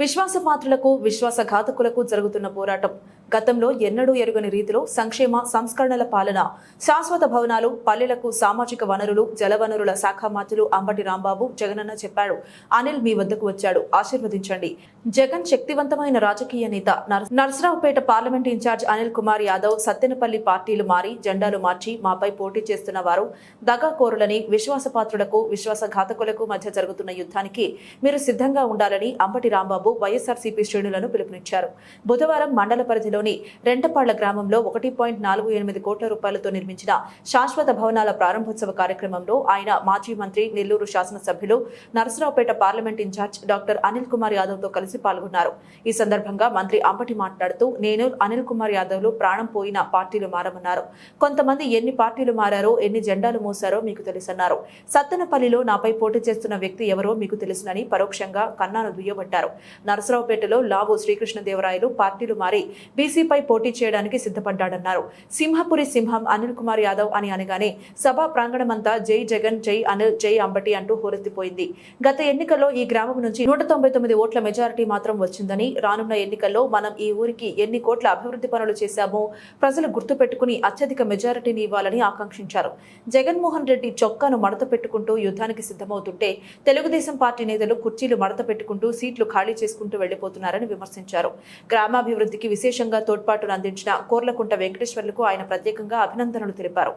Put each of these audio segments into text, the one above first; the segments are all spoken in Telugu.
విశ్వాసపాత్రులకు విశ్వాసఘాతకులకు జరుగుతున్న పోరాటం గతంలో ఎన్నడూ ఎరుగని రీతిలో సంక్షేమ సంస్కరణల పాలన, శాశ్వత భవనాలు, పల్లెలకు సామాజిక వనరులు, జలవనరుల శాఖ మంత్రులు అంబటి రాంబాబు జగనన్న చెప్పాడు. అనిల్ మీ వద్దకు వచ్చాడు, ఆశీర్వదించండి. జగన్ శక్తివంతమైన రాజకీయ నేత. నర్సరావుపేట పార్లమెంట్ ఇన్ఛార్జ్ అనిల్ కుమార్ యాదవ్ సత్తెనపల్లి పార్టీలు మారి జెండాలు మార్చి మాపై పోటీ చేస్తున్న వారు దగాకోరులని, విశ్వాసపాత్రులకు విశ్వాసఘాతకులకు మధ్య జరుగుతున్న యుద్ధానికి మీరు సిద్ధంగా ఉండాలని అంబటి రాంబాబు వైఎస్ఆర్సీపీ శ్రేణులను పిలుపునిచ్చారు. బుధవారం మండల పరిధిలోని రెంటపాళ్ల గ్రామంలో 1.48 కోట్ల రూపాయలతో నిర్మించిన శాశ్వత భవనాల ప్రారంభోత్సవ కార్యక్రమంలో ఆయన మాజీ మంత్రి, నెల్లూరు శాసనసభ్యులు, Narasaraopet parliament in charge doctor Anil Kumar Yadav తో కలిసి పాల్గొన్నారు. ఈ సందర్భంగా మంత్రి అంబటి మాట్లాడుతూ, నేను అనిల్ కుమార్ యాదవ్ లు ప్రాణం పోయిన పార్టీలు మారమన్నారు. కొంతమంది ఎన్ని పార్టీలు మారారో, ఎన్ని జెండాలు మోసారో మీకు తెలుసన్నారు. సత్తెనపల్లిలో నాపై పోటీ చేస్తున్న వ్యక్తి ఎవరో మీకు తెలుసునని పరోక్షంగా కన్నాను దుయ్యబట్టారు. నరసరావుపేటలో లావు శ్రీకృష్ణదేవరాయలు పార్టీలు మారి బీసీపై పోటీ చేయడానికి సిద్ధపడ్డాడన్నారు. సింహపురి సింహం అనిల్ కుమార్ యాదవ్ అని అనగానే సభా ప్రాంగణమంతా జై జగన్, జై అనిల్, జై అంబటి అంటూ హోరెత్తిపోయింది. గత ఎన్నికల్లో ఈ గ్రామం నుంచి 199 ఓట్ల మెజారిటీ మాత్రం వచ్చిందని, రానున్న ఎన్నికల్లో మనం ఈ ఊరికి ఎన్ని కోట్ల అభివృద్ధి పనులు చేశామో ప్రజలు గుర్తుపెట్టుకుని అత్యధిక మెజారిటీని ఇవ్వాలని ఆకాంక్షించారు. జగన్మోహన్ రెడ్డి చొక్కాను మడత పెట్టుకుంటూ యుద్ధానికి సిద్ధమవుతుంటే తెలుగుదేశం పార్టీ నేతలు కుర్చీలు మడత పెట్టుకుంటూ సీట్లు ఖాళీ చేసుకుంటూ వెళ్లిపోతున్నారని విమర్శించారు. గ్రామాభివృద్ధికి విశేషంగా తోడ్పాటును అందించిన కోర్లకుంట వెంకటేశ్వర్లకు ఆయన ప్రత్యేకంగా అభినందనలు తెలిపారు.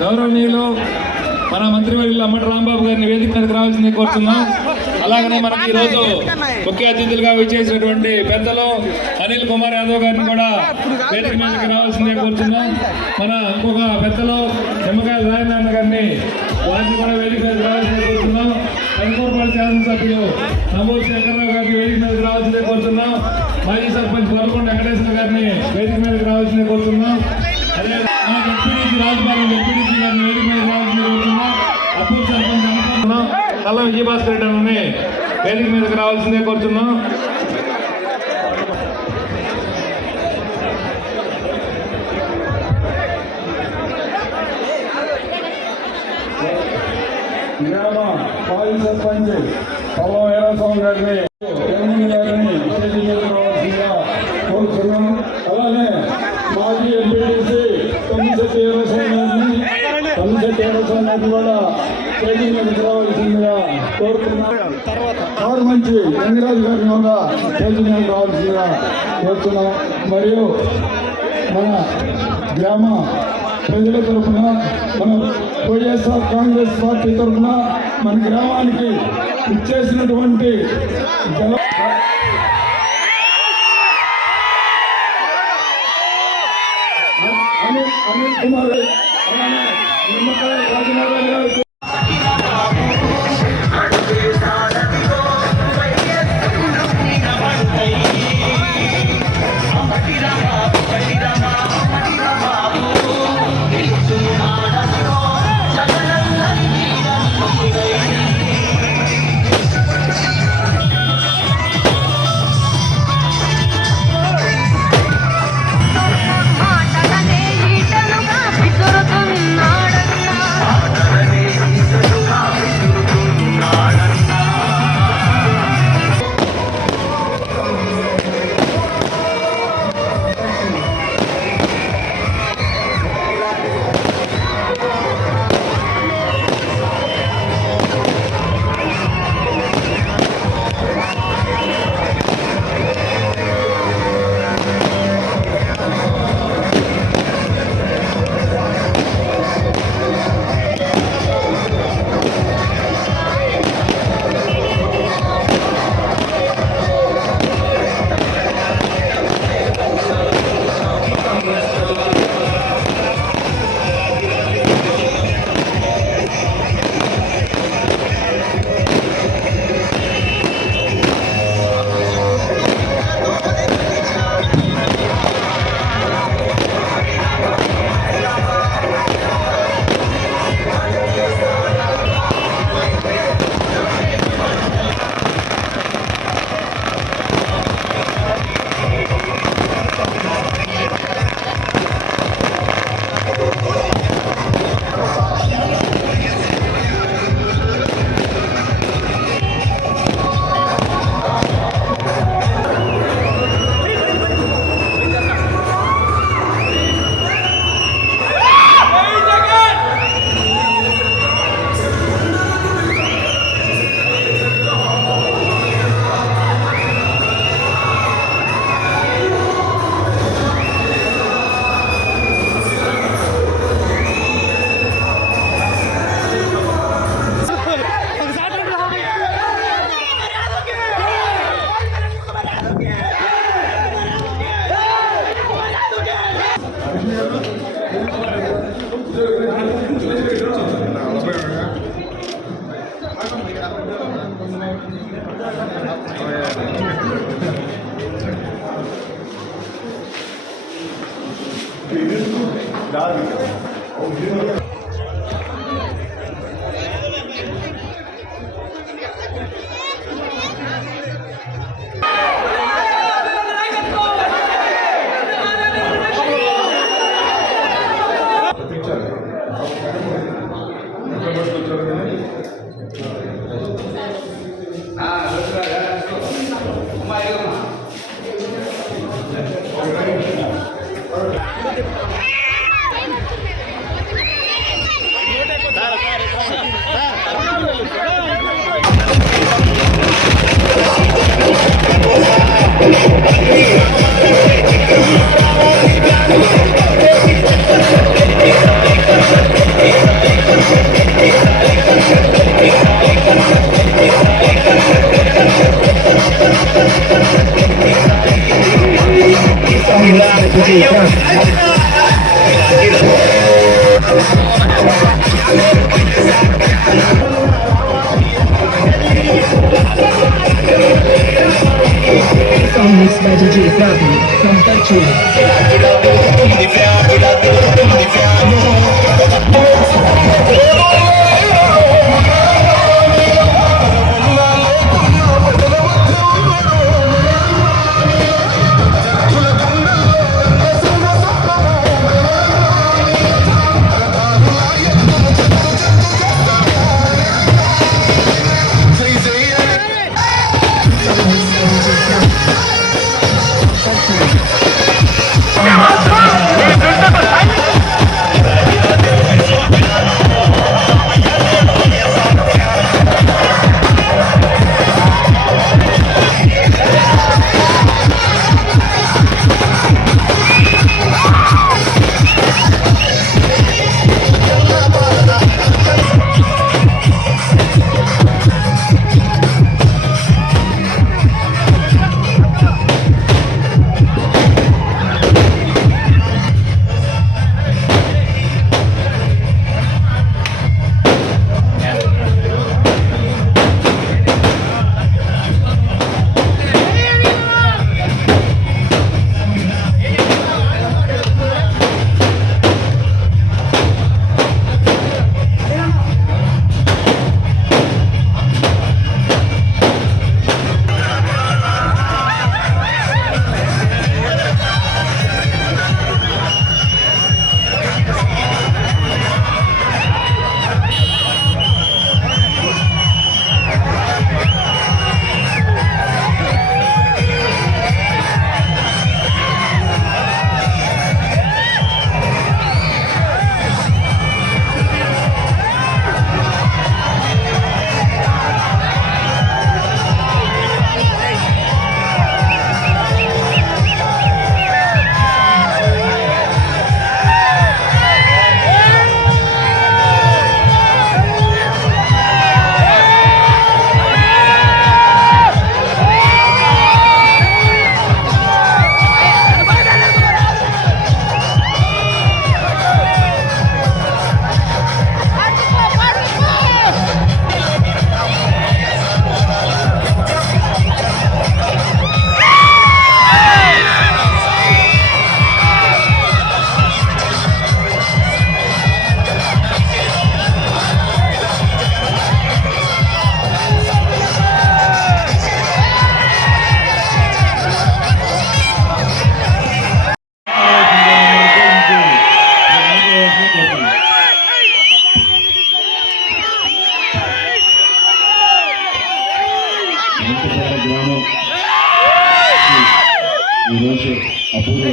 గౌరవనీయులు మన మంత్రివర్యులు అమ్మటి రాంబాబు గారిని వేదిక మీదకి రావాల్సింది కోరుతున్నాం. అలాగనే మనకి ఈరోజు ముఖ్య అతిథులుగా విచ్చేసినటువంటి పెద్దలు అనిల్ కుమార్ యాదవ్ గారిని కూడా వేదిక మీదకి రావాల్సిందే కోరుతున్నాం. మన ఇంకొక పెద్దలు నిమ్మకాయల రాజనారాయణ గారిని వారిని కూడా వేదిక మీదకి రావాల్సిందే కోరుతున్నాం. కంకూరుపల్లి శాసనసభ్యులు నమోదు శంకర్రావు గారిని వేదిక మీదకి రావాల్సిందే కోరుతున్నాం. మాజీ సర్పంచ్ వరకొండ వెంకటేశ్వర గారిని వేదిక మీదకి రావాల్సిందే కోరుతున్నాం. అదే ఎంపీడీసీ రాజుపాలెం ఎంపీడీసీ గారిని వేదిక మీద రావాల్సిందే కోరుతున్నాం. అప్పూర్ సర్పంచ్ అనుకుంటున్నాం కల్లా విజయభాస్కర్ రెడ్డి గారిని వేదిక మీదకి రావాల్సిందే కోరుతున్నాం. గ్రామ మాజీ సర్పంచ్ పల్లం వీరస్వామి గారిని కోరుతున్నాం. అలానే మాజీ ఎంపీటీసీ తొమ్మిది వీరస్వామి గారిని కూడా స్టేజింగ్ మీదకి రావాల్సిందిగా కోరుతున్నాం. మంచి రంగరాజు గారిని కూడా స్టేజింగ్ మీదకి రావాల్సిందిగా కోరుతున్నాం. మరియు మన గ్రామ ప్రజల తరఫున మన వైఎస్ఆర్ కాంగ్రెస్ పార్టీ తరఫున మన గ్రామానికి ఇచ్చేసినటువంటి అనిల్ కుమార్ నిమ్మకాయ రాజనారాయణ గారు Hey!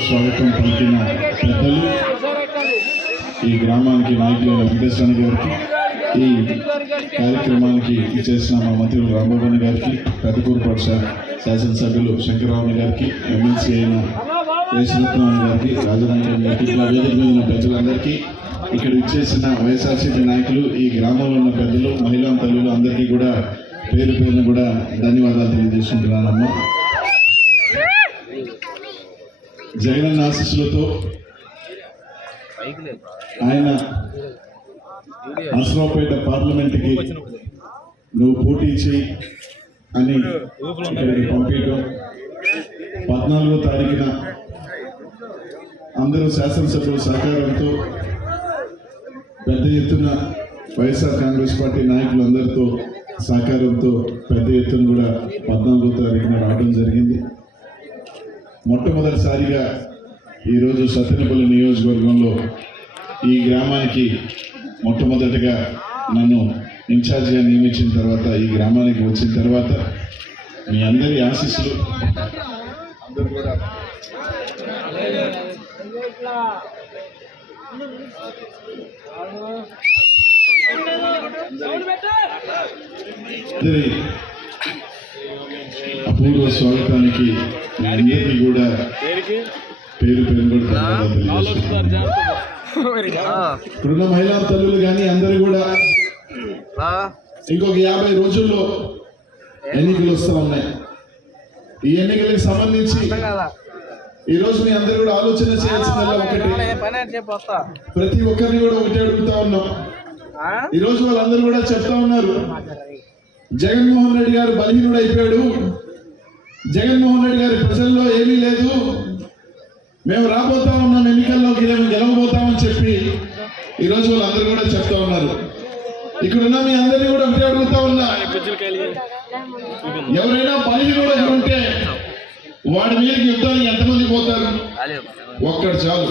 స్వాగతం పలికిన పెద్దలు, ఈ గ్రామానికి నాయకులైన వెంకటేశ్వర గారికి, ఈ కార్యక్రమానికి చేసిన మా మంత్రులు రాంబాబు గారికి, పెద్దకూరుపాటి శాసనసభ్యులు శంకరరావు గారికి, ఎమ్మెల్సీ అయిన యేసరత్నం గారికి, రాజనాయకులు గారికి, ఇలా వేదిక మీద ఉన్న పెద్దలందరికీ, ఇక్కడ ఇచ్చేసిన వైఎస్ఆర్సీపీ నాయకులు, ఈ గ్రామంలో ఉన్న పెద్దలు, మహిళా తల్లులు అందరికీ కూడా పేరు పేరును కూడా ధన్యవాదాలు తెలియజేసుకుంటున్నానమ్మా. జగనన్న ఆశీస్సులతో ఆయన నర్సరావుపేట పార్లమెంట్కి నువ్వు పోటీ చేయి అని ఇక్కడికి పంపించడం, 14వ తారీఖున అందరూ శాసనసభ్యుల సహకారంతో పెద్ద ఎత్తున వైఎస్ఆర్ కాంగ్రెస్ పార్టీ నాయకులందరితో సహకారంతో పెద్ద ఎత్తున కూడా 14వ తారీఖున రావడం జరిగింది. మొట్టమొదటిసారిగా ఈరోజు సత్తెనపల్లి నియోజకవర్గంలో ఈ గ్రామానికి మొట్టమొదటిగా నన్ను ఇన్ఛార్జిగా నియమించిన తర్వాత, ఈ గ్రామానికి వచ్చిన తర్వాత మీ అందరి ఆశీస్సులు అందరూ కూడా అందరి అపూర్వ స్వాగతానికి మీ అందరికీ కూడా పేరు పేరు కూడా ఇప్పుడున్న మహిళా తల్లులు కానీ అందరూ కూడా ఇంకొక 50 రోజుల్లో ఎన్నికలు వస్తూ ఉన్నాయి. ఈ ఎన్నికలకు సంబంధించి ఈరోజు మీ అందరూ కూడా ఆలోచన చేయాల్సిందల్లా ఒకటి, ప్రతి ఒక్కరిని కూడా ఒకటి అడుగుతా ఉన్నాం. ఈరోజు వాళ్ళందరూ కూడా చెప్తా ఉన్నారు, జగన్మోహన్ రెడ్డి గారు బలహీనుడు అయిపోయాడు, జగన్మోహన్ రెడ్డి గారి ప్రజల్లో ఏమీ లేదు, మేము రాబోతా ఉన్నాం ఎన్నికల్లోకి, మేము గెలవబోతామని చెప్పి ఈరోజు వాళ్ళందరూ కూడా చెప్తా ఉన్నారు. ఇక్కడున్న మీ అందరినీ కూడా ఒకటే అడుగుతా ఉన్నా, ఎవరైనా బలహీనుడు ఉంటే వాడి మీదకి యుద్ధానికి ఎంతమంది పోతారు? ఒక్కడు చాలు.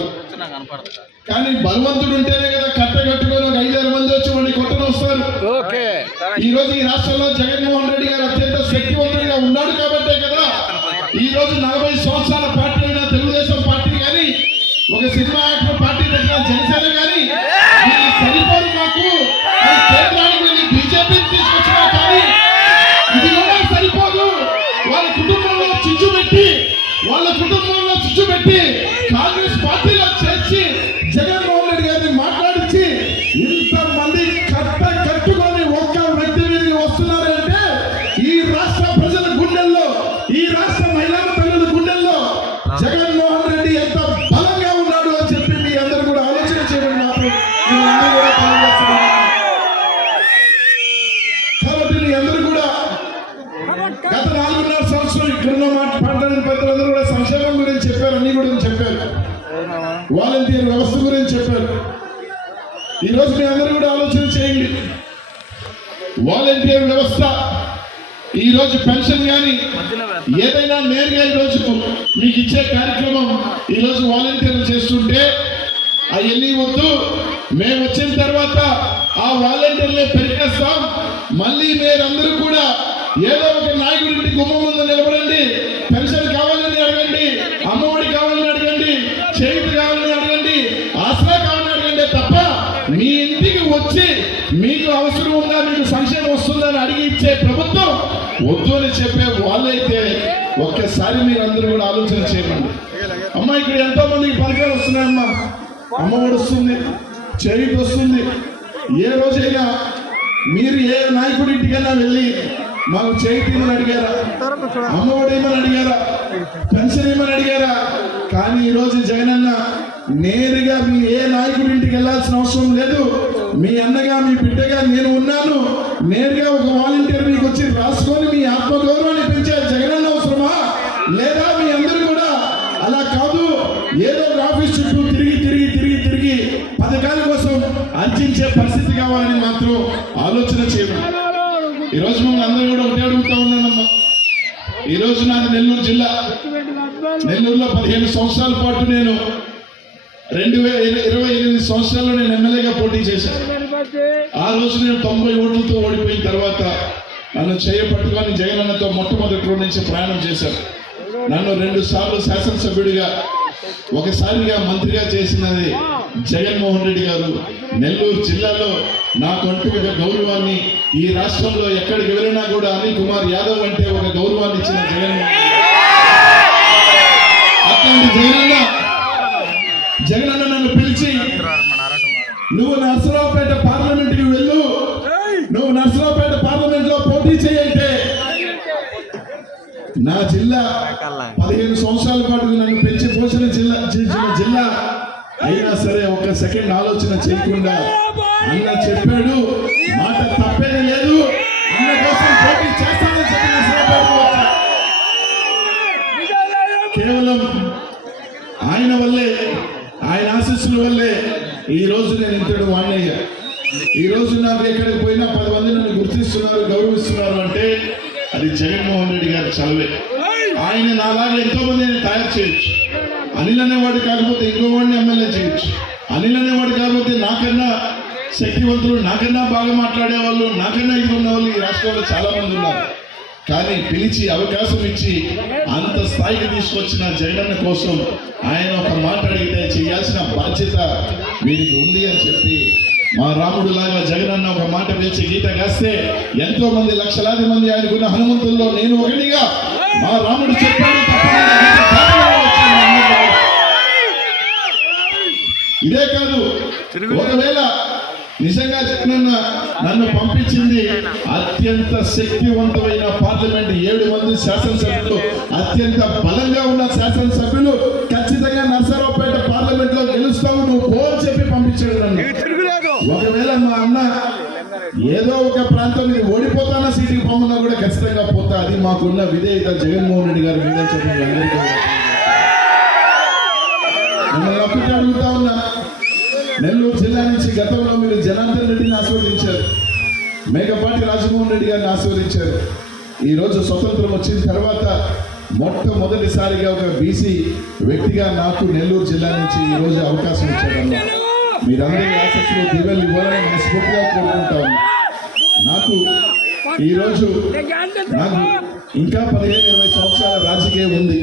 కానీ బలవంతుడు ఉంటేనే కదా కట్టగట్టుకొని ఒక 5-6 మంది వచ్చి వాడిని కొట్టని వస్తారు. ఈ రోజు ఈ రాష్ట్రంలో జగన్మోహన్ రెడ్డి గారు అత్యంత శక్తివంతుడిగా ఉన్నాడు కాబట్టే కదా ఈ రోజు 40 సంవత్సరాల పార్టీ అయిన తెలుగుదేశం పార్టీ కానీ, ఒక సినిమా యాక్టర్ పార్టీ పెట్టిన జనసేన కానీ సరిపోదు మాకు, కేంద్రానికి వెళ్ళి బీజేపీని తీసుకొచ్చినా కానీ ఇది కూడా సరిపోదు. వాళ్ళ కుటుంబంలో చిచ్చు పెట్టి కాంగ్రెస్ పార్టీలో చేర్చి జగన్మోహన్ రెడ్డి గారిని మాట్లాడించి ఇంతమంది కట్టుకొని ఒక్క వ్యక్తి మీదకి వస్తున్నారంటే ఈ రాష్ట్ర ప్రజల గుండెల్లో, ఈ రాష్ట్ర మహిళా తల్లుల గుండెల్లో జగన్మోహన్ రెడ్డి ఎంత బలంగా ఉన్నాడు అని చెప్పి మీ అందరూ కూడా ఆలోచన చేయడం మాత్రం కాబట్టి మీ అందరూ కూడా గత 4.5 సంవత్సరం ఇక్కడున్న మాట్లాడిన పెద్దలందరూ కూడా సంక్షేమం గురించి చెప్పారు, అన్ని గురించి చెప్పారు, వాలంటీర్ వ్యవస్థ గురించి చెప్పారు. ఈరోజు మీ అందరూ కూడా ఆలోచన చేయండి, వాలంటీర్ వ్యవస్థ ఈరోజు పెన్షన్ కానీ ఏదైనా నేరుగా ఈరోజు మీకు ఇచ్చే కార్యక్రమం ఈరోజు వాలంటీర్లు చేస్తుంటే అవన్నీ వద్దు, మేము వచ్చిన తర్వాత ఆ వాలంటీర్లే పెరిగేస్తాం, మళ్ళీ మీరందరూ కూడా ఏదో ఒక నాయకుడి గుమ్మం ముందు నిలబడండి, పెన్షన్ కావాలని అడగండి, అమ్మఒడి కావాలని అడగండి, చేయుత కావాలని అడగండి, ఆసరా కావాలని అడగండి తప్ప మీ ఇంటికి వచ్చి మీకు అవసరం ఉందా, మీకు సంక్షేమం వస్తుందని అడిగి ఇచ్చే ప్రభుత్వం వద్దు అని చెప్పే వాళ్ళైతే ఒక్కసారి మీరు అందరూ కూడా ఆలోచన చేయండి. అమ్మ ఇక్కడ ఎంతో మందికి పథకాలు వస్తున్నాయమ్మా, అమ్మఒడి వస్తుంది, చేయుత వస్తుంది. ఏ రోజైనా మీరు ఏ నాయకుడి ఇంటికైనా వెళ్ళి మాకు చేయుత ఏమని అడిగారా, అమ్మఒడి ఏమని అడిగారా, పెన్షన్ ఏమని అడిగారా? కానీ ఈరోజు జగనన్న నేరుగా మీ ఏ నాయకుడి ఇంటికి వెళ్ళాల్సిన అవసరం లేదు, మీ అన్నగా మీ బిడ్డగా నేను ఉన్నాను, నేరుగా ఒక వాలంటీర్ మీకు వచ్చి రాసుకొని మీ ఆత్మగౌరవాన్ని పెంచే జగనన్న అవసరమా? లేదా మీ అందరూ కూడా అలా కాదు, ఏదో ఆఫీస్ చుట్టూ తిరిగి పథకాల కోసం అందించే పరిస్థితి కావాలని మాత్రం ఆలోచన చేయండి. ఈరోజు మమ్మల్ని అందరూ కూడా ఒకటే అడుగుతా ఉన్నానమ్మా. ఈరోజు నాది నెల్లూరు జిల్లా, నెల్లూరులో 15 సంవత్సరాల పాటు నేను 2028 సంవత్సరాల్లో నేను ఎమ్మెల్యేగా పోటీ చేశాను. ఆ రోజు నేను 90 ఓట్లతో ఓడిపోయిన తర్వాత నన్ను చేయపట్టుకొని జగనన్నతో మొట్టమొదటి రోజు నుంచి ప్రయాణం చేశాను. నన్ను 2 సార్లు శాసనసభ్యుడిగా ఒకసారిగా మంత్రిగా చేసినది జగన్మోహన్ రెడ్డి గారు. నెల్లూరు జిల్లాలో నాకంటూ ఒక గౌరవాన్ని, ఈ రాష్ట్రంలో ఎక్కడికి వెళ్ళినా కూడా అనిల్ కుమార్ యాదవ్ అంటే ఒక గౌరవాన్ని ఇచ్చిన జగన్మోహన్ రెడ్డి. అట్లాంటి జగనన్న నన్ను పిలిచి, నువ్వు నర్సరావుపేట పార్లమెంట్కి వెళ్ళు, నువ్వు నర్సరావుపేట పార్లమెంట్ లో పోటీ చేయంటే, నా జిల్లా 15 సంవత్సరాల పాటు నన్ను పెంచి పోషణ జిల్లా అయినా సరే ఒక సెకండ్ ఆలోచన చేయకుండా అన్న చెప్పాడు, మాట తప్పేది లేదు, అన్న కోసం పోటీ చేస్తానని చెప్పి నర్సరావుపేటకు వచ్చా. కేవలం ఆయన వల్లే, ఆయన ఆశీస్సుల వల్లే ఈ రోజు నేను ఇంతడు వాణ్ణయ్య. ఈ రోజు నాకు ఎక్కడికి పోయినా 10 మంది నన్ను గుర్తిస్తున్నారు, గౌరవిస్తున్నారు అంటే అది జగన్మోహన్ రెడ్డి గారి చలవే. ఆయన నాలాగా ఎంతో మందిని తయారు చేయొచ్చు. అనిల్ అనేవాడు కాకపోతే ఇంకో వాడిని ఎమ్మెల్యే చేయొచ్చు. అనిల్ అనేవాడు కాకపోతే నాకన్నా శక్తివంతులు, నాకన్నా బాగా మాట్లాడే వాళ్ళు, నాకన్నా ఇది ఉన్న వాళ్ళు ఈ రాష్ట్రంలో చాలా మంది ఉన్నారు. కానీ పిలిచి అవకాశం ఇచ్చి అంత స్థాయికి తీసుకొచ్చిన జగనన్న కోసం ఆయన ఒక మాట అడిగితే చేయాల్సిన బాధ్యత వీరికి ఉంది అని చెప్పి, మా రాముడు లాగా జగనన్న ఒక మాట పిలిచి గీత కాస్తే ఎంతో మంది, లక్షలాది మంది ఆయనకున్న హనుమంతుల్లో నేను ఒకటిగా, మా రాముడు చెప్పాడు ఇదే కాదు. ఒకవేళ నిజంగా జగనన్న నన్ను పంపించింది అత్యంత శక్తివంతమైన పార్లమెంట్, 7 మంది శాసనసభ్యులు, అత్యంత బలంగా ఉన్న శాసనసభ్యులు ఖచ్చితంగా నర్సరావుపేట పార్లమెంట్ లో గెలుస్తావు, నువ్వు పో అని చెప్పి పంపించాడు నన్ను. ఒకవేళ మా అన్న ఏదో ఒక ప్రాంతం మీద ఓడిపోతానా, సీటుకి పొమ్మన్నా కూడా ఖచ్చితంగా పోతా. అది మాకున్న విధేయత జగన్మోహన్ రెడ్డి గారి మీద చెప్పి మిమ్మల్ని ఒక్కటే అడుగుతా ఉన్నా, నెల్లూరు జిల్లా నుంచి గతంలో మీరు జనార్దన్ రెడ్డిని ఆశీర్వదించారు, మేకపాటి రాజమోహన్ రెడ్డి గారిని ఆశీర్వదించారు. ఈరోజు స్వతంత్రం వచ్చిన తర్వాత మొట్టమొదటిసారిగా ఒక బీసీ వ్యక్తిగా నాకు నెల్లూరు జిల్లా నుంచి ఈరోజు అవకాశం ఇచ్చారన్న. మీరందరి ఆశస్సులు దీవెనలు ఇవ్వాలని మనస్ఫూర్తిగా కోరుకుంటా ఉన్నా. నాకు ఈరోజు నాకు ఇంకా 15-20 సంవత్సరాల రాజకీయం ఉంది,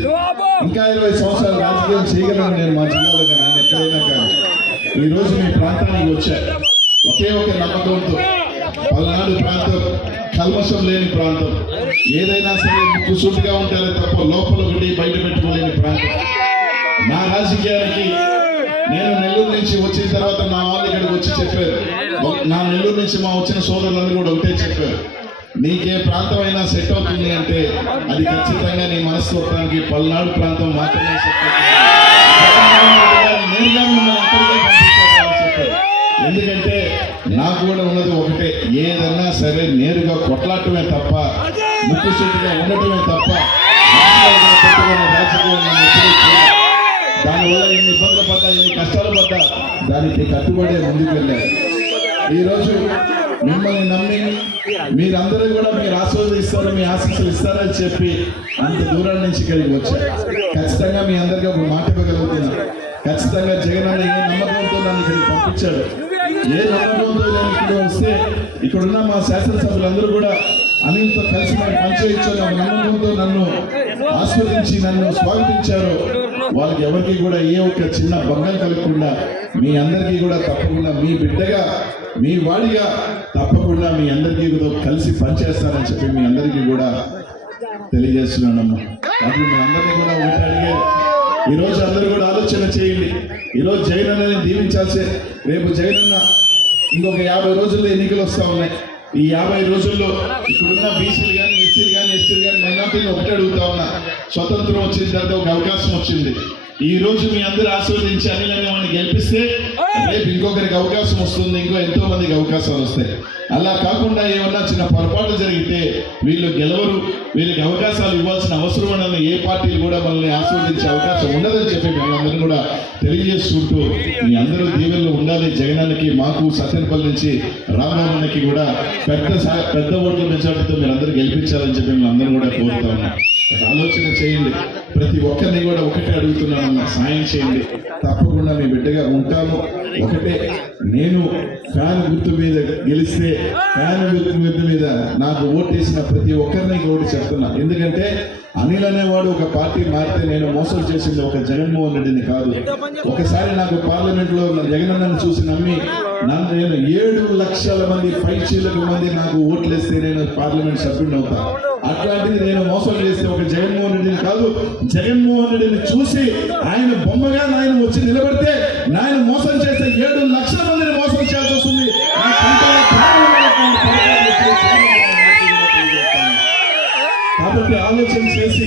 ఇంకా 20 సంవత్సరాల రాజకీయం చేయగలను నేను మా జిల్లాలో కానీ ఎక్కడైనా కానీ. ఈరోజు మీ ప్రాంతానికి వచ్చా ఒకే ఒక నమ్మకంతో, పల్నాడు ప్రాంతం కల్మషం లేని ప్రాంతం, ఏదైనా సరే ముక్కుసూటిగా ఉంటారే తప్ప లోపల ఉండి బయట పెట్టుకోలేని ప్రాంతం. నా రాజకీయానికి నేను నెల్లూరు నుంచి వచ్చిన తర్వాత నా వాళ్ళు ఇక్కడికి వచ్చి చెప్పారు, నా నెల్లూరు నుంచి మా వచ్చిన సోదరులందరూ కూడా ఒకటే చెప్పారు, నీకే ప్రాంతం అయినా సెట్ అవుతుంది అంటే అది ఖచ్చితంగా నీ మనస్తత్వానికి పల్నాడు ప్రాంతం మాత్రమే సెట్ అవుతుంది. ఎందుకంటే నాకు కూడా ఉన్నది ఒకటే, ఏదన్నా సరే నేరుగా కొట్లాడటమే తప్ప, ముక్కుసూటిగా ఉండటమే తప్ప రాజకీయం దానివల్ల ఎన్ని ఇబ్బందులు పడ్డా, ఎన్ని కష్టాలు పడ్డా దానికి కట్టుబడే ముందుకు వెళ్ళారు. ఈరోజు మిమ్మల్ని నమ్మి మీరందరూ కూడా మీరు ఆశీర్వదిస్తారు, మీ ఆశీస్సులు ఇస్తారని చెప్పి అంత దూరం నుంచి ఇక్కడికి వచ్చారు. ఖచ్చితంగా మీ అందరికీ ఒక మాట ఇవ్వగలుగుతున్నారు, ఖచ్చితంగా జగన్ అనే ఏ నమ్మకంతో నన్ను ఇక్కడికి పంపించాడు. ఏ నమ్మకంతో నేను ఇక్కడ వస్తే ఇక్కడున్న మా శాసనసభ్యులందరూ కూడా అనిల్తో కలిసి నాకు పనిచేయించారు, ఒక నమ్మకంతో నన్ను ఆస్వాదించి నన్ను స్వాగతించారు. వాళ్ళకి ఎవరికి కూడా ఏ ఒక్క చిన్న భంగం కలగకుండా మీ అందరికీ కూడా తప్పకుండా మీ బిడ్డగా, మీ వాడిగా తప్పకుండా మీ అందరికీ కూడా కలిసి పనిచేస్తారని చెప్పి మీ అందరికీ కూడా తెలియజేస్తున్నానమ్మా. అప్పుడు మీ అందరినీ కూడా ఒకటి అడిగే, ఈరోజు అందరూ కూడా ఆలోచన చేయండి. ఈరోజు జగన్ అన్నని దీవించాల్సే, రేపు జగన్ అన్న ఇంకొక 50 రోజుల్లో ఎన్నికలు వస్తూ ఉన్నాయి. ఈ 50 రోజుల్లో ఇక్కడున్న బీసీలు కానీ, ఎస్సీలు కానీ, ఎస్టీలు కానీ, మైనార్టీలు ఒకటే అడుగుతా ఉన్నా, స్వతంత్రం వచ్చిన తర్వాత ఒక అవకాశం వచ్చింది. ఈ రోజు మీ అందరూ ఆశీర్వదించి అనిల్ అనే వాడిని గెలిపిస్తే రేపు ఇంకొకరికి అవకాశం వస్తుంది, ఇంకో ఎంతో మందికి అవకాశాలు వస్తాయి. అలా కాకుండా ఏమన్నా చిన్న పొరపాటు జరిగితే వీళ్ళు గెలవరు, వీళ్ళకి అవకాశాలు ఇవ్వాల్సిన అవసరం ఉన్నది ఏ పార్టీలు కూడా మనల్ని ఆశీర్వదించే అవకాశం ఉండదని చెప్పి మేమందరం కూడా తెలియజేసుకుంటూ మీ అందరూ దీవెనలు ఉండాలి. జగనానికి, మాకు సత్యనపల్లి నుంచి రామరామన్నకి కూడా పెద్ద ఓట్ల మెజార్టీతో మీరు అందరూ గెలిపించాలని చెప్పి మేము అందరం కూడా కోరుతా ఉన్నాం. ఆలోచన చేయండి. ప్రతి ఒక్కరిని కూడా ఒకటే అడుగుతున్నానమ్మా, సాయం చేయండి. తప్పకుండా మీ బిడ్డగా ఉంటాము. ఒకటే, నేను ఫ్యాన్ గుర్తు మీద గెలిస్తే ఫ్యాన్ గుర్తు మీద నాకు ఓటేసిన ప్రతి ఒక్కరిని కూడా చెప్తున్నా. ఎందుకంటే అనిల్ అనేవాడు ఒక పార్టీ మారితే నేను మోసం చేసింది ఒక జగన్మోహన్ రెడ్డిని కాదు. ఒకసారి నాకు పార్లమెంట్లో జగనన్నను చూసి నమ్మి నేను 7 లక్షల మంది 5 మంది నాకు ఓట్లు వేస్తే నేను పార్లమెంట్ సభ్యుడిని అవుతా. అట్లాంటిది నేను మోసం చేస్తే ఒక జగన్మోహన్ రెడ్డిని కాదు, జగన్మోహన్ రెడ్డిని చూసి ఆయన బొమ్మగా నాయన వచ్చి నిలబడితే నాయన మోసం చేస్తే 7 లక్షల మందిని మోసం చేయాల్సి వస్తుంది. కాబట్టి ఆలోచన చేసి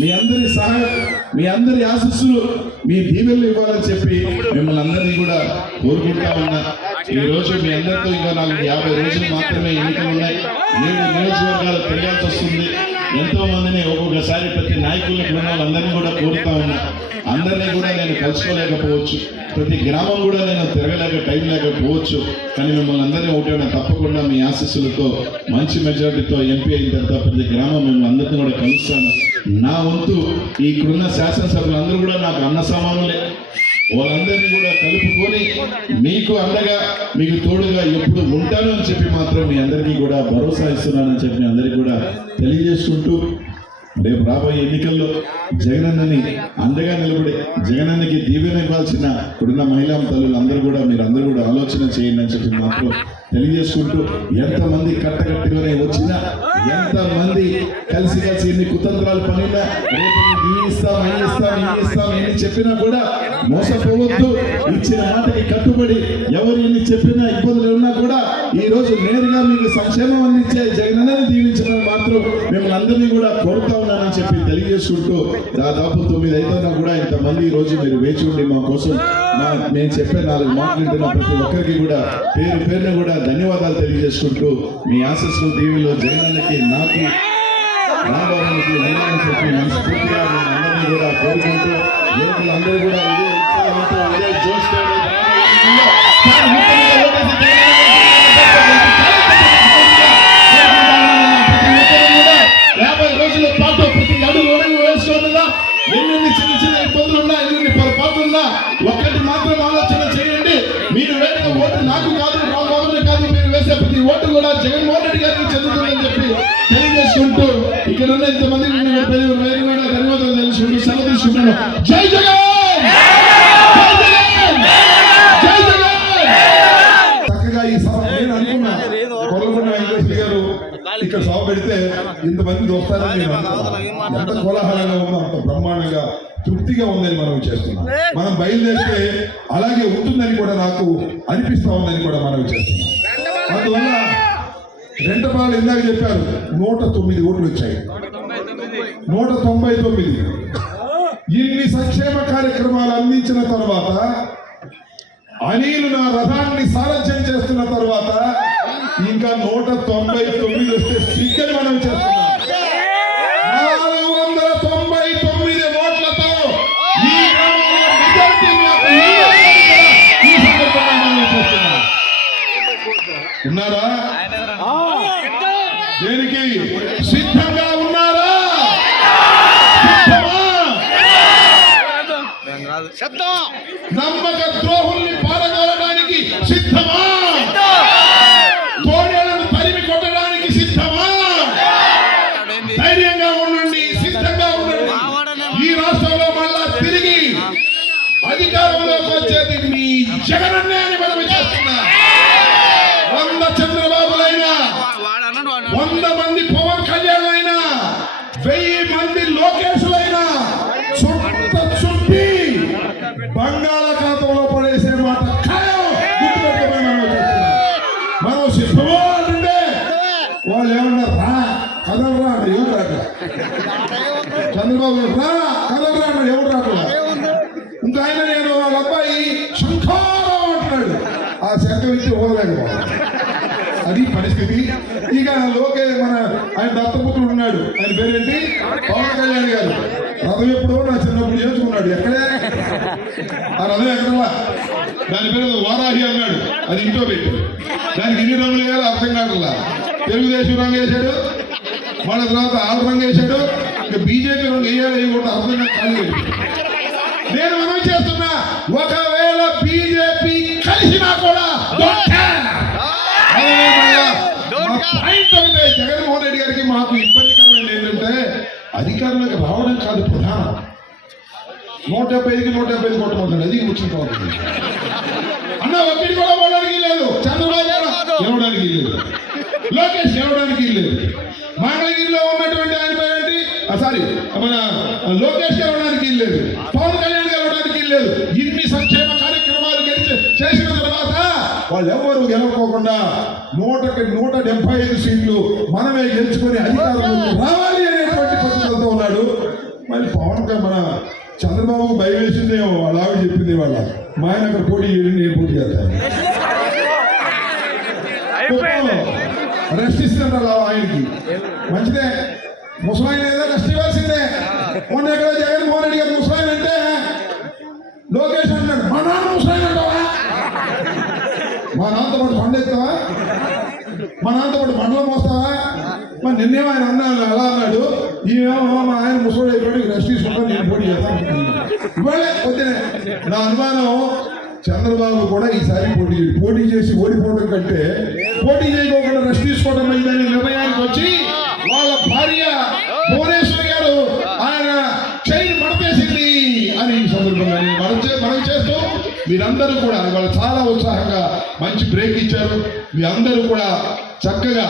మీ అందరి సహాయం, మీ అందరి ఆశీస్సులు, మీ దీవెనలు ఇవ్వాలని చెప్పి మిమ్మల్ని అందరినీ కూడా కోరుకుంటా ఉన్నా. ఈ రోజు మీ అందరితో ఇంకా నాకు 50 రోజులు మాత్రమే ఎన్నికలు ఉన్నాయి. 7 నియోజకవర్గాలు తిరగాల్సి వస్తుంది. ఎంతో మందిని ఒక్కొక్కసారి ప్రతి నాయకులకు ఉన్న వాళ్ళందరినీ కూడా కోరుతా ఉన్నా. అందరినీ కూడా నేను కలుసుకోలేకపోవచ్చు, ప్రతి గ్రామం కూడా నేను తిరగలేక టైం లేకపోవచ్చు. కానీ మిమ్మల్ని అందరినీ ఒకటే తప్పకుండా మీ ఆశీస్సులతో మంచి మెజారిటీతో ఎంపీ అయిన తర్వాత ప్రతి గ్రామం మిమ్మల్ని అందరినీ కూడా కలుస్తాను. నా వంతు ఇక్కడున్న శాసనసభ్యులందరూ కూడా నాకు అన్న సమానులే. వాళ్ళందరినీ కూడా కలుపుకొని మీకు అండగా మీకు తోడుగా ఎప్పుడు ఉంటాను అని చెప్పి మాత్రం మీ అందరికీ కూడా భరోసా ఇస్తున్నానని చెప్పి మీ అందరికీ కూడా తెలియజేసుకుంటూ, రేపు రాబోయే ఎన్నికల్లో జగనన్నని అండగా నిలబడి జగనన్నకి దీవెన ఇవ్వాల్సిన ఇప్పుడున్న మహిళా తల్లులు అందరూ కూడా మీరందరూ కూడా ఆలోచన చేయండి అని చెప్పి మాత్రం తెలియజేసుకుంటూ, ఎంతమంది కట్టకట్టుగానే వచ్చినా, ఎంతమంది కలిసి ఎన్ని కుతంత్రాలు పనినా, రేపు ఎన్ని చెప్పినా కూడా మోసపోవద్దు. ఇచ్చిన మాటకి కట్టుబడి ఎవరు ఎన్ని చెప్పినా ఇబ్బందులు ఉన్నా కూడా ఈ రోజు నేరుగా మీకు సంక్షేమం అందించే జగనన్నని దీవించడం మాత్రం మిమ్మల్ని అందరినీ కూడా కోరుతా ఉన్నానని చెప్పి తెలియజేసుకుంటూ, దాదాపు 9 అయినా కూడా ఇంతమంది ఈ రోజు మీరు వేచి ఉండి మా కోసం నేను చెప్పే 4 మాటలు వింటున్న ప్రతి ఒక్కరికి కూడా పేరు పేరున కూడా ధన్యవాదాలు తెలియజేసుకుంటూ, మీ ఆశీస్సులు దీవులు జగనన్నకి నాకు రాబోవానికి ఉండాలని చెప్పి మనస్ఫూర్తిగా అందరినీ కూడా కోరుకుంటూ, యువకులందరూ కూడా ఇదే ఉత్సాహంతో ఇదే జోష్తో 50 రోజుల పాటు ప్రతి అడుగు వేసుకోవాలా. ఎన్ని చిన్న ఇబ్బందులు ఉన్నా, ఎన్ని పొరపాటున్నా ఒక్కటి మాత్రం ఆలోచన చేయండి. మీరు వేసే ఓటు నాకు కాదు, రామబాబుని కాదు, మీరు వేసే ప్రతి ఓటు కూడా జగన్మోహన్ రెడ్డి గారికి చెందుతుందని చెప్పి తెలియజేసుకుంటూ, ఇక్కడ ఉన్న ఇంతమంది ధన్యవాదాలు తెలుసుకుంటూ సెలవు తీసుకుంటున్నాను. జై జగన్, జై జగన్. చక్కగా ఈ సభ నేను అనుకున్నా, కొలగొండ వెంకటేశ్వర గారు ఇక్కడ సభ పెడితే ఇంతమంది వస్తారని నేను అనుకున్నాను. ఎంత కోలాహలంగా ఉందో అంత బ్రహ్మాండంగా తృప్తిగా ఉందని మనం చేస్తున్నాం. మనం బయలుదేరితే అలాగే ఉంటుందని కూడా నాకు అనిపిస్తా ఉందని కూడా మనం చేస్తున్నాం. అందువల్ల రెంటపాలు ఇందాక చెప్పారు, 109 ఓట్లు వచ్చాయి. 199 ఇన్ని సంక్షేమ కార్యక్రమాలు అందించిన తర్వాత, అనిల్ నా రథాన్ని సారథ్యం చేస్తున్న తర్వాత ఇంకా 199 వస్తే సిగ్గని మనం చేస్తున్నాం. 499 ఓట్లతో ఈ గ్రామంలో మెజారిటీ ఈ సందర్భంగా మనం చేస్తున్నాం. ఉన్నారా? దేనికి సిద్ధంగా ఉన్నారా? నమ్మక ద్రోహుల్ని పారదోలడానికి సిద్ధమా? కోడేళ్లను తరిమి కొట్టడానికి సిద్ధమా? ధైర్యంగా ఉండండి, సిద్ధంగా ఉండండి. ఈ రాష్ట్రంలో మళ్ళా తిరిగి అధికారంలోకి వచ్చేది మీ జగనన్నే అని మనం చేస్తున్నా. 100 చంద్రబాబులైనా, 100 మంది పవన్ కళ్యాణ్ అయినా, 1000 మంది లోకేష్లైనా చుట్టి బంగాళాఖాతంలో పడేసే మాట ఖాయం. గుర్తుపెట్టుకోమని మనం చేస్తున్నాం. మనం సిద్ధమో అంటే వాళ్ళు ఏమన్నారు, రా కదలరా అంటే ఎవరు రాట్లా. చంద్రబాబు రా కదలరా అంటే ఎవరు రాట్లా. ఇంకా ఆయన నేను వాళ్ళ అబ్బాయి శంఖారావు అంటున్నాడు. ఆ శంఖం ఇచ్చి వదలేకపోవాలి. అది పరిస్థితి. ఇక మన ఆయన దత్తపుత్రుడు ఉన్నాడు, ఆయన పేరేంటి, పవన్ కళ్యాణ్ గారు. రథం ఎప్పుడో నా చిన్నప్పుడు చేసుకున్నాడు. ఎక్కడే ఆ రథం ఎక్కడలా, దాని పేరు వారాహి అన్నాడు. అది ఇంట్లో పెట్టి దానికి ఎన్ని రంగులు వేయాలో అర్థం కావట్లా. తెలుగుదేశం రంగు వేశాడు, మన తర్వాత ఆరు రంగు వేశాడు, ఇంకా బీజేపీలో వేయాలి కూడా అర్థంగా ఖాళీ. నేను మనం చేస్తున్నా, ఒకవేళ బీజేపీ కలిసినా కూడా జగన్మోహన్ రెడ్డి గారికి మాకు ఇబ్బందికరమైన ఏంటంటే అధికారంలోకి రావడం కాదు ప్రధానం, 175కి 175 కొట్టమంటాడు. అది వచ్చిన పోతుంది అన్న. ఒక్కడి కూడా పోవడానికి లేదు, చంద్రబాబు గెలవడానికి లేదు, లోకేష్ గెలవడానికి లేదు, మంగళగిరిలో ఉన్నటువంటి ఆయన పేరేంటి సారీ మన లోకేష్ గెలవడానికి లేదు, పవన్ కళ్యాణ్ గెలవడానికి లేదు. ఇన్ని సంక్షేమ కార్యక్రమాలు చేసిన తర్వాత వాళ్ళు ఎవరు గెలవకోకుండా 175 సీట్లు మనమే గెలుచుకొని అధికారంలోకి రావాలి అనేటువంటి పద్ధతితో ఉన్నాడు. మరి మన చంద్రబాబు భయం వేసిందేమో, వాళ్ళ ఆవిడ చెప్పింది వాళ్ళ మా ఆయన అక్కడ పోటీ చేయండి, నేను పోటీ చేస్తాను. రెస్ట్ ఇస్తున్నారు ఆయనకి, మంచిదే. ముసలాయన ఏదో రెస్ట్ ఇవ్వాల్సిందే. మొన్న ఎక్కడ జగన్మోహన్ రెడ్డి గారు ముసలాయన అంటే లోకేష్ అంటున్నాడు, మా నాన్న ముసలాయన అంటావా, మా నాన్నతో పాటు పండు ఎత్తావా, మా నాన్నతో పాటు మండలం మోస్తావా. మరి నిన్నేమో ఆయన అన్నాడు, అలా అన్నాడు. ఈమెమో మా ఆయన ముసలి అయిపోయి రెస్ట్ తీసుకుంటాను, నేను పోటీ చేస్తాను. ఇవాళ పొద్దునే నా అనుమానం, చంద్రబాబు కూడా ఈసారి పోటీ చేసి ఓడిపోవడం కంటే పోటీ చేయకోకుండా రెస్ట్ తీసుకోవడం అయిందనే నిర్ణయానికి వచ్చి వాళ్ళ భార్య భువనేశ్వరి గారు ఆయన చైన్ మడతేసింది అని ఈ సందర్భంగా మనం చేస్తూ మీరందరూ కూడా వాళ్ళు చాలా ఉత్సాహంగా మంచి బ్రేక్ ఇచ్చారు. మీ అందరూ కూడా చక్కగా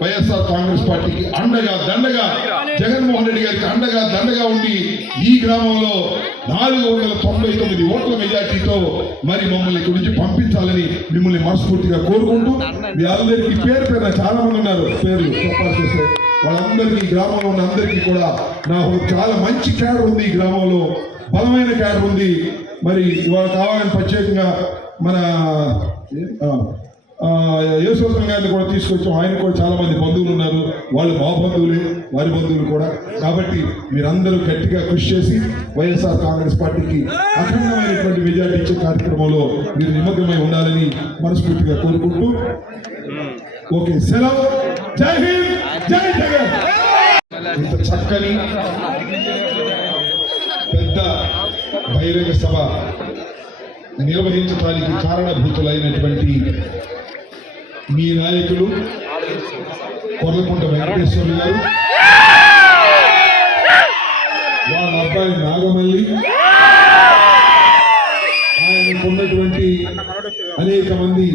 వైఎస్ఆర్ కాంగ్రెస్ పార్టీకి అండగా దండగా, జగన్మోహన్ రెడ్డి గారికి అండగా దండగా ఉండి ఈ గ్రామంలో 499 ఓట్ల మెజార్టీతో మరి మమ్మల్ని ఇక్కడి నుంచి పంపించాలని మిమ్మల్ని మనస్ఫూర్తిగా కోరుకుంటూ, మీ అందరికీ పేరు పేరున చాలా మంది ఉన్నారు, పేర్లు చెప్పాల్సి వస్తే వాళ్ళందరికీ, గ్రామంలో ఉన్న అందరికీ కూడా నా చాలా మంచి క్యాడర్ ఉంది, ఈ గ్రామంలో బలమైన క్యాడర్ ఉంది. మరి ఇవాళ కావాలని ప్రత్యేకంగా మన యేసోత్రం గారిని కూడా తీసుకొచ్చాం. ఆయన కూడా చాలా మంది బంధువులు ఉన్నారు, వాళ్ళు మా బంధువులే, వారి బంధువులు కూడా. కాబట్టి మీరందరూ గట్టిగా కృషి చేసి వైఎస్ఆర్ కాంగ్రెస్ పార్టీకి అఖండమైనటువంటి మెజార్టీ ఇచ్చే కార్యక్రమంలో మీరు నిమగ్నమై ఉండాలని మనస్ఫూర్తిగా కోరుకుంటూ ఓకే, సెలవు. జై హింద్, జై జగన్. ఇంత చక్కని పెద్ద బహిరంగ సభ నిర్వహించడానికి కారణభూతులైనటువంటి మీ నాయకులు కొర్లకుంట వెంకటేశ్వర గారు, వాళ్ళ అబ్బాయి నాగమల్లి, ఆయనకున్నటువంటి అనేక మంది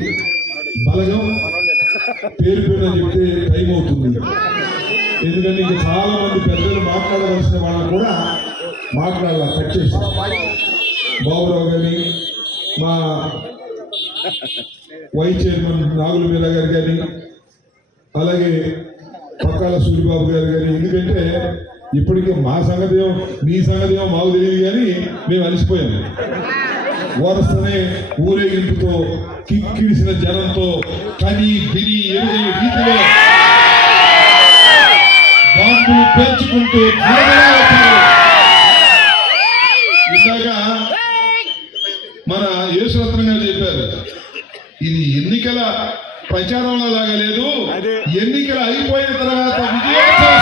బలగం, పేరు పేరు చెప్తే టైం అవుతుంది. ఎందుకంటే ఇంకా చాలా మంది పెద్దలు మాట్లాడవలసిన వాళ్ళు కూడా మాట్లాడాల, కట్ చేశారు. బాబురావు గారి, మా వైస్ చైర్మన్ నాగుల మీరా గారు కానీ, అలాగే పక్కాల సూరిబాబు గారు కానీ. ఎందుకంటే ఇప్పటికే మా సంగతి మీ సంగతి మాకు తెలియదు, కానీ మేము అలసిపోయాము. వరుసనే ఊరేగింపుతో కిక్కిడిసిన జనంతో కని విని ఎరుగని రీతిలో బాంబులు పేర్చుకుంటూ ఇందాక మన యేసురత్నం గారు చెప్పారు, ఇది ఎన్నికల ప్రచారంలో లాగా లేదు, ఎన్నికలు అయిపోయిన తర్వాత విజయోత్సవం.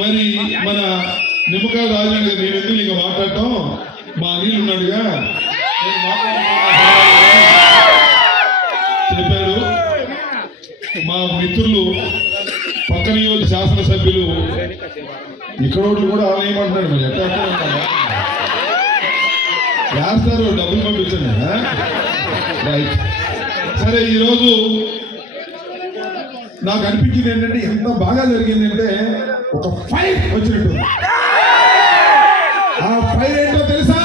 మరి మన నిమ్మకాయ రాజాంగ నేను ఎందుకు ఇంకా మాట్లాడటం, మా అనిల్ ఉన్నాడుగా, చెప్పాడు. మా మిత్రులు పక్క నియోజక శాసనసభ్యులు ఇక్కడ కూడా ఏమంటున్నాడు, మరి ఎట్లా వేస్తారు, డబ్బులు పంపించండి. రైట్, సరే. ఈరోజు నాకు అనిపించింది ఏంటంటే ఎంత బాగా జరిగిందంటే ఒక ఫైర్ వచ్చినట్టు. ఆ ఫైర్ ఏంటో తెలుసా?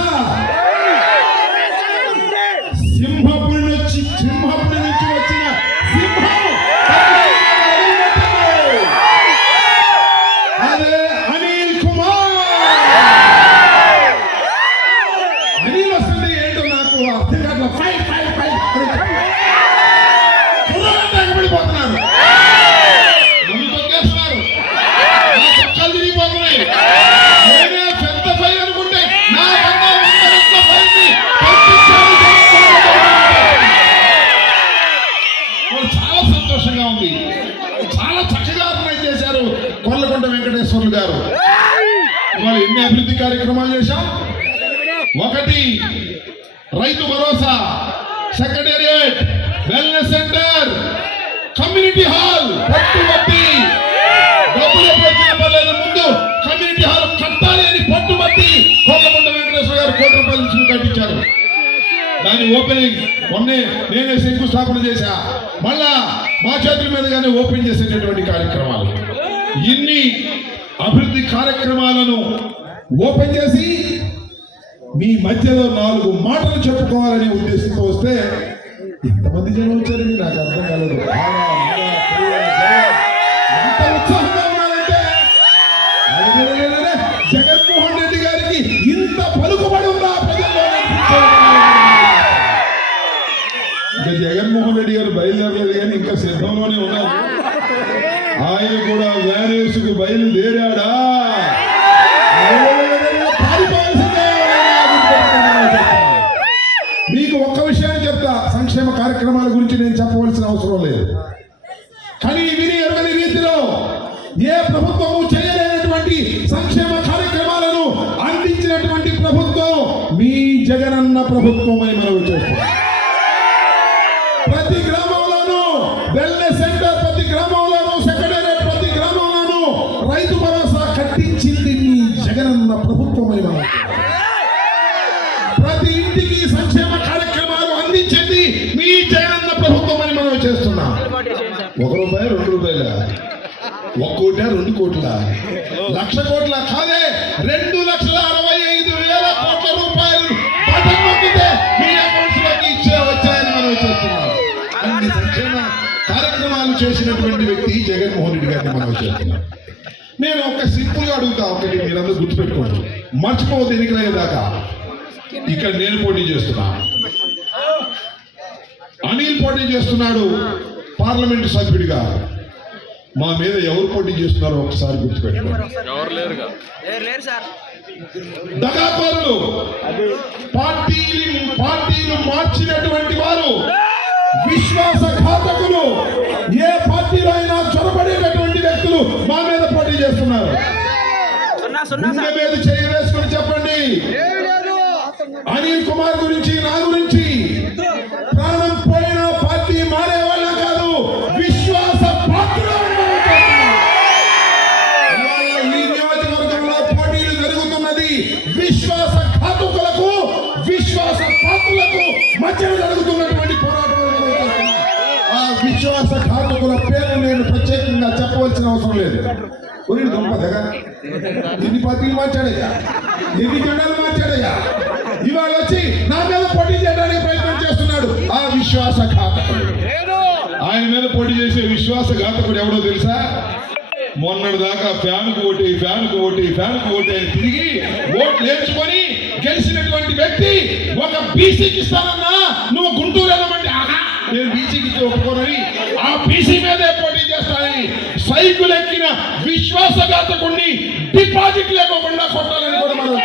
సింహపురి నుంచి వచ్చిన సింహం, అదే అనిల్ కుమార్. అనిల్ వస్తుంది ఏంటో నాకు అర్థం కాదు. ఫైర్ ఫైర్ ఫైర్ పడిపోతున్నాను, నన్ను తొక్కేస్తున్నారు, నా చొక్కాలు తిరిగిపోతున్నాయి. నేనే పెద్ద ఫైర్ అనుకుంటే నా కన్నా 100 రెట్ల ఫైర్ని పంపించారు. అభివృద్ధి కార్యక్రమాలు చేశాం. ఒకటి Rythu Bharosa, secretariat, wellness centre, community hall పట్టుబట్టి డబ్బులు వచ్చిన పర్లేదు ముందు కమ్యూనిటీ హాల్ కట్టాలి అని పట్టుబట్టి కోటగుంట వెంకటేశ్వర గారు ₹1 కోటి నుంచి కట్టించారు. దాని ఓపెనింగ్ మొన్నే నేనే శంకుస్థాపన చేశా. మళ్ళా మా చేతుల మీదుగానే ఓపెన్ చేసేటటువంటి కార్యక్రమాలు. ఇన్ని అభివృద్ధి కార్యక్రమాలను ఓపెన్ చేసి మీ మధ్యలో 4 మాటలు చెప్పుకోవాలనే ఉద్దేశంతో వస్తే ఎంతమంది జనం వచ్చారని నాకు అర్థం కాలేదు. ఎంత ఉత్సాహంగా ఉన్నారంటే జగన్మోహన్ రెడ్డి గారికి ఇంత పలుకుబడి ఉందా ప్రజల్లో? ఇంకా జగన్మోహన్ రెడ్డి గారు బయలుదేరలేదు కానీ ఇంకా సిద్ధంలోనే ఉన్నారు. ఆయన కూడా వ్యారేసుకు బయలుదేరాడా? మీకు ఒక్క విషయాన్ని చెప్తా, సంక్షేమ కార్యక్రమాల గురించి నేను చెప్పవలసిన అవసరం లేదు. కానీ విని ఎరుగని రీతిలో ఏ ప్రభుత్వము చేయలేనటువంటి సంక్షేమ కార్యక్రమాలను అందించినటువంటి ప్రభుత్వం మీ జగనన్న ప్రభుత్వం అని మనం చేస్తాం. ప్రతి గ్రామంలోనూ వెల్నెస్ సెంటర్, ప్రతి గ్రామంలోనూ సెక్రటేరియట్, ప్రతి గ్రామంలోనూ రైతు భరోసా కట్టించింది మీ జగనన్న ప్రభుత్వం అని మనం. ప్రతి ఇంటికి సంక్షేమ కార్యక్రమాలు అందించింది మీ జగనన్న ప్రభుత్వం అని మనం చేస్తున్నాం. ₹1, ₹2, 1 కోటి, 2 కోట్ల, 1,00,000 కోట్ల కాదే, 2,65,000 కోట్ల రూపాయలు బటన్ నొక్కితే మీ అకౌంట్స్ లోకి వచ్చాయని మనం చేస్తున్నాం. అన్ని సంక్షేమ కార్యక్రమాలు చేసినటువంటి వ్యక్తి జగన్మోహన్ రెడ్డి గారిని మనం చేస్తున్నాం. నేను ఒక సింపుల్ గా అడుగుతా, ఒకటి మీరందరూ గుర్తుపెట్టుకోండి, మర్చిపోవద్దు. ఎన్నికలయ్యేదాకా ఇక్కడ నేను పోటీ చేస్తున్నా, అనిల్ పోటీ చేస్తున్నాడు పార్లమెంటు సభ్యుడిగా. మా మీద ఎవరు పోటీ చేస్తున్నారో ఒకసారి గుర్తుపెట్టుకోండి. దగాకోరులు, పార్టీలు మార్చినటువంటి వారు, విశ్వాసఘాతకులు, ఏ పార్టీలో అయినా చొరబడేటటువంటి వ్యక్తులు మా మీద పోటీ చేస్తున్నారు. గుండె మీద చేయి వేసుకుని చెప్పండి, అనిల్ కుమార్ గురించి, నా గురించి ప్రాణం పోయిన పార్టీ మారే వాళ్ళ కాదు, విశ్వాస పాత్ర. ఈ నియోజకవర్గంలో పోటీలు జరుగుతున్నది విశ్వాస ఘాతుకులకు, విశ్వాస పాత్రులకు మధ్య జరుగుతున్నటువంటి పోరాటం. ఆ విశ్వాస ఘాతుకుల పేరు నేను ప్రత్యేకంగా చెప్పవలసిన అవసరం లేదు. దొంపదగా ఎన్ని పార్టీలు మార్చాడయ్యా, ఎన్ని జెండాలు మార్చాడయ్యా, ఇవాళ వచ్చి నా మీద పోటీ చేయడానికి ప్రయత్నం చేస్తున్నాడు ఆ విశ్వాసఘాతకుడు. ఆయన మీద పోటీ చేసే విశ్వాసఘాతకుడు ఎవడో తెలుసా? మొన్నటి దాకా ఫ్యాన్కు ఓటే అని తిరిగి ఓట్లు వేసుకొని గెలిచినటువంటి వ్యక్తి ఒక బీసీకి ఇస్తానన్నా నువ్వు గుంటూరు వెళ్ళమంటే నేను బీసీకి ఇచ్చి ఒప్పుకోనని ఆ బీసీ మీదే పోటీ చేస్తానని సైకిల్ ఎక్కిన విశ్వాసఘాతకుడిని డిపాజిట్ లేకోకుండా కొట్టాలని కూడా మనం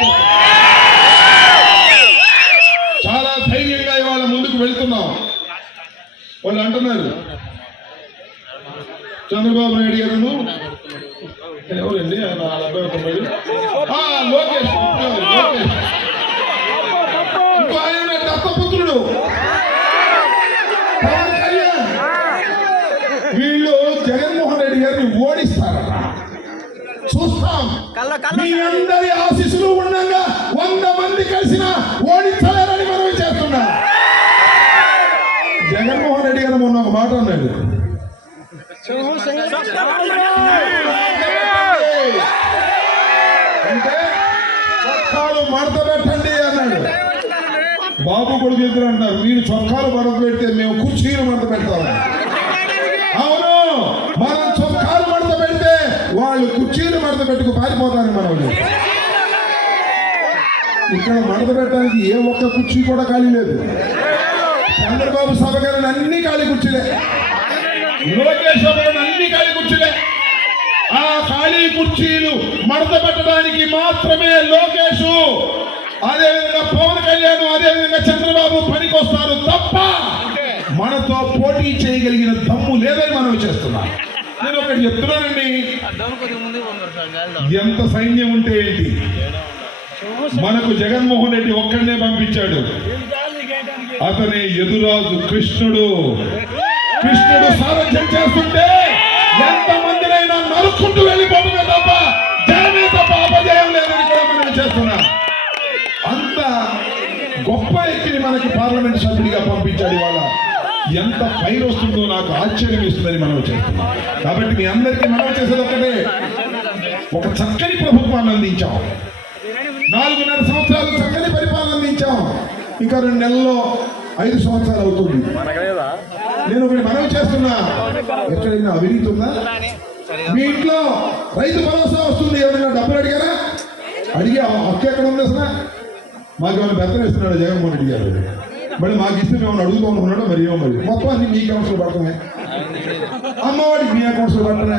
చాలా ధైర్యంగా ఇవాళ ముందుకు వెళ్తున్నాం. వాళ్ళు అంటున్నారు చంద్రబాబు నాయుడు గారు ఎవరండి లోకేష్ ఇంకో ఆయన దత్తపుత్రుడు పవన్ కళ్యాణ్, వీళ్ళు జగన్మోహన్ రెడ్డి గారిని ఓడిస్తారట. చూస్తాం. మీ అందరి ఆశీస్సులు ఉండగా 100 మంది కలిసిన ఓడించలేరని మనం చేస్తున్నాం. జగన్మోహన్ రెడ్డి గారు మొన్న ఒక మాట అన్నాడు, అంటే చొక్కాలు మడత పెట్టండి అన్నాడు. బాబు కొడుకు ఇద్దరు అంటారు, మీరు చొక్కాలు మడత పెడితే మేము కుర్చీలు మడత పెడతామని. అవును, మనం చొక్కాలు మడత పెడితే వాళ్ళు కుర్చీలు మడత పెట్టుకు పారిపోతారని మనం. ఇక్కడ మడత పెట్టడానికి ఏ ఒక్క కుర్చీ కూడా ఖాళీ లేదు. చంద్రబాబు సభ గారిని అన్ని ఖాళీ కుర్చీలే, లోకేష్ అన్ని ఖాళీ కుర్చీలే. ఆ ఖాళీ కుర్చీలు మడత పెట్టడానికి మాత్రమే లోకేష్, అదేవిధంగా పవన్ కళ్యాణ్, అదేవిధంగా చంద్రబాబు పనికొస్తారు తప్ప మనతో పోటీ చేయగలిగిన దమ్ము లేదని మనం చేస్తున్నాం. నేను ఒకటి చెప్తున్నానండి, ఎంత సైన్యం ఉంటే ఏంటి, మనకు జగన్మోహన్ రెడ్డి ఒక్కడనే పంపించాడు. అతనే ఎదురాజు కృష్ణుడు. కృష్ణుడు సారథ్యం చేస్తుంటే ఎంతమందినైనా నరుక్కుంటూ వెళ్ళిపోవడమే తప్ప జయమే తప్ప అపజయం లేదని కూడా మనం చేస్తున్నాం. అంత గొప్ప వ్యక్తిని మనకి పార్లమెంట్ సభ్యుడిగా పంపించాడు. ఇవాళ ఎంత ఫైర్ వస్తుందో నాకు ఆశ్చర్యం ఇస్తుందని మనం చేస్తున్నాం. కాబట్టి మీ అందరికీ మనం చేసేది ఒకటే, ఒక చక్కని ప్రభుత్వాన్ని అందించాం. 4.5 సంవత్సరాలు చక్కని పరిపాలన అందించాం. ఇంకా 2 నెలల్లో 5 సంవత్సరాలు అవుతుంది. నేను ఒకటి మనవి చేస్తున్నా, ఎక్కడైనా అవినీతి ఉందా? మీ ఇంట్లో రైతు భరోసా వస్తుంది, ఎవరైనా డబ్బులు అడిగారా? అడిగే హక్కు ఎక్కడ ఉంది అసలు? మాకు ఏమైనా బెత్తనం ఇస్తున్నాడు జగన్మోహన్ రెడ్డి గారు, మరి మాకు ఇస్తే మేము అడుగుతూ ఉన్నాడో మరి ఏమో, మరి మొత్తం అన్ని మీ అకౌంట్స్లో పడటమే, అమ్మవాడికి మీ అకౌంట్స్లో పడటమే,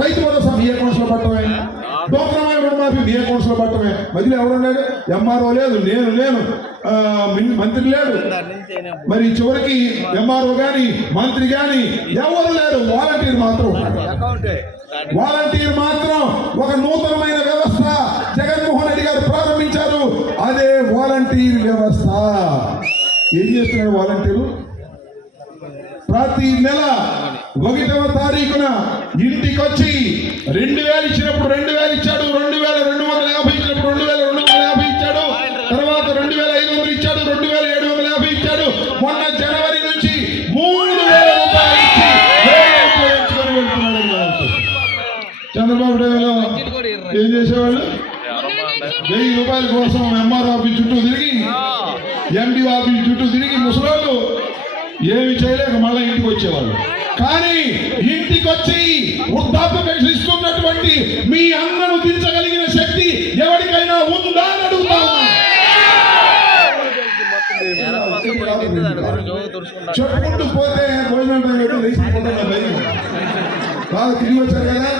రైతు భరోసా మీ అకౌంట్స్లో పడటమే, డోక్రామాయ రుణమాఫీ మీ అకౌంట్స్లో పడటమే. మధ్యలో ఎవరున్నాడు? ఎంఆర్ఓ లేదు, నేను లేను, మంత్రి లేడు, మరి చివరికి ఎంఆర్ఓ గాని మంత్రి గాని ఎవరు లేరు. వాలంటీర్ మాత్రం ఉన్నాడు. వాలంటీర్ మాత్రం ఒక నూతనమైన వ్యవస్థ జగన్మోహన్ రెడ్డి గారు ప్రారంభించారు. అదే వాలంటీర్ వ్యవస్థ. ఏం చేస్తున్నారు వాలంటీరు? ప్రతి నెల 1వ తారీఖున ఇంటికి వచ్చి 2000 ఇచ్చినప్పుడు 2000 ఇచ్చాడు, 2250 ఇచ్చినప్పుడు 2250 ఇచ్చాడు, తర్వాత 2500 ఇచ్చాడు, 2750 ఇచ్చాడు. మొన్న జనవరి నుంచి 3000 రూపాయలు ఇచ్చి ఉపయోగించుకొని వెళ్తున్నాడు. చంద్రబాబు నాయుడు ఏం చేసేవాళ్ళు? 1000 రూపాయల కోసం ఎంఆర్ ఆఫీస్ చుట్టూ తిరిగి, ఎండి ఆఫీస్ చుట్టూ తిరిగి ముసలాళ్ళు ఏమి చేయలేక మళ్ళీ ఇంటికి వచ్చేవాళ్ళు. కానీ ఇంటికి వచ్చి వృద్ధాప్య పెన్షన్ ఇస్తున్నటువంటి మీ అన్నను దించగలిగిన శక్తి ఎవరికైనా ఉందా అని అడుగుతాను. చెప్పుకుంటూ పోతే భోజనం బాగా తిరిగి వచ్చారు కదా,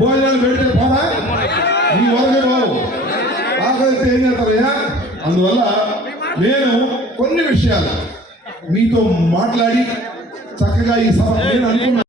భోజనాలు పెడితే పోదా మీ వరకే బాబు ఆకలిస్తే ఏం చేస్తారయ్యా? అందువల్ల నేను కొన్ని విషయాలు మీతో మాట్లాడి చక్కగా ఈ సభ నేను అనుకున్నాను.